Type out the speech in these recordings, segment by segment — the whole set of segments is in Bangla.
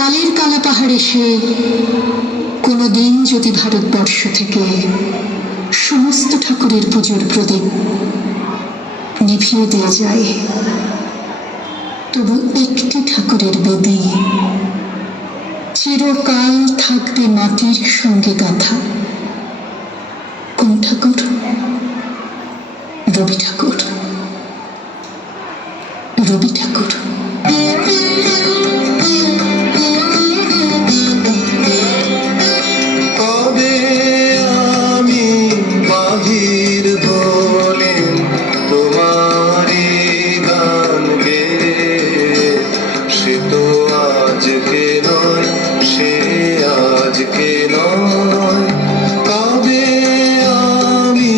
কালের কালা পাহাড়ে সে কোনোদিন যদি ভারতবর্ষ থেকে সমস্ত ঠাকুরের পুজোর প্রদীপ নিভিয়ে দিয়ে যায়, তবু একটি ঠাকুরের বেদী চিরকাল থাকবে মাটির সঙ্গে গাঁথা। কোন ঠাকুর? রবি ঠাকুর। রবি ঠাকুর। কবে আমি বাহির বলে তোমারি গান গে, সে তো আজকে নয়, সে আজকে নয়। কবে আমি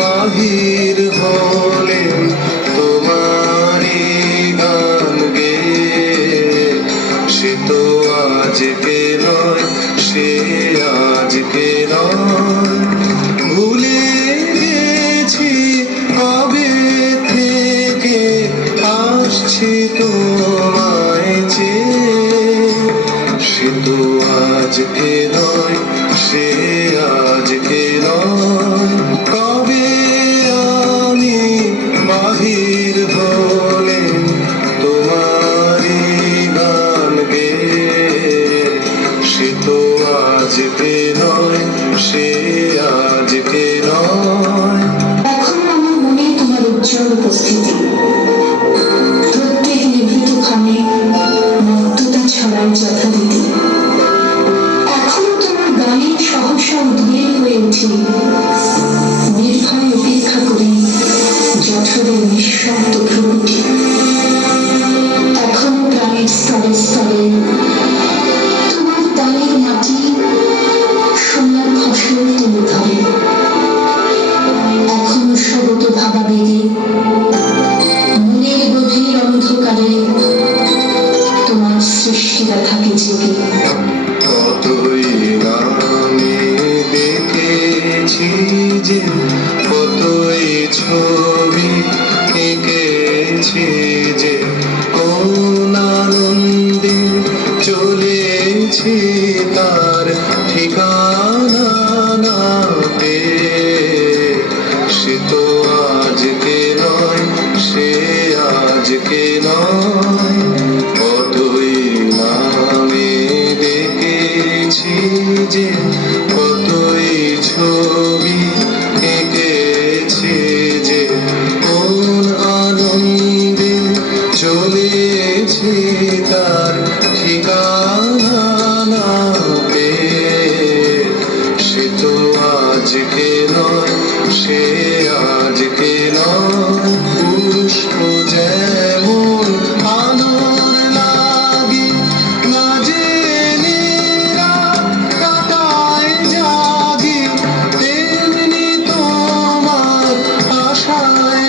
বাহির হলে তোমারি গান গে, সে তো আজকে নয়, সে আজকে নয়। ভুলে গেছি কবে থেকে আসছি তোমায় চেয়ে, সে তো আজকে নয়, সে আজকে নয়। কবে আমি বাহির হলে তোমারি গান গে, সে তো আজকে নয়, সে আজকে নয়। এখন আমার মনে তোমার উজ্জ্বল উপস্থিতি, প্রত্যেক নিভৃত খানে মুগ্ধতা ছড়ায় যথারীতি। এখনো তোমার গানে সহসা উদ্বেগ হয়ে উঠি, নির্ভয় উপেক্ষা করি যঠরের নিঃশব্দ ভ্রুকুটি। এখনো প্রাণের স্তরে স্তরে তোমার দানের মাটি সোনার ফসল তুলে ধরে। এখনো স্বগত ভাবাবেগে মনের গভীর অন্ধকারে তোমার সৃষ্টিরা থাকে জেগে। কতই আমি দেখেছি যে, কতই ছবি এঁকেছি যে, কোন আনন্দে চলেছি তার ঠিকানা না পেয়ে। সে তো আজকে নয়, সে আজকে নয়। কতই আমি দেখেছি যে, কতই ছবি এঁকেছি যে, কোন আনন্দে চলেছি তার ঠিকানা না পেয়ে। সে তো আজকে নয়, সে আজকে নয়। পুষ্প যেমন আলোর লাগে না জেনে রাত কাটায় জাগে, তেমনি তোমার আশায়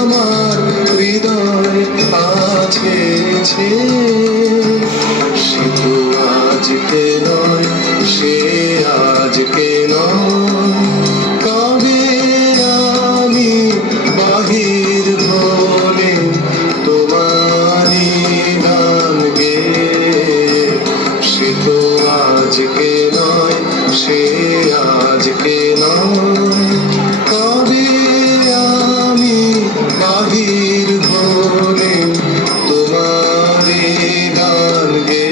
আমার হৃদয় আছে ছেয়ে। সে তো আজকে নয়, সে আজকে নয়। কবে আমি বাহির হলে তোমারি গান গে, সে তো আজকে নয়, সে আজকে নয়। কবে আমি বাহির হলে তোমারি গান গে,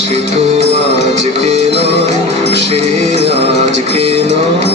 সে তো আজকে নয়, সে আজকে নয়।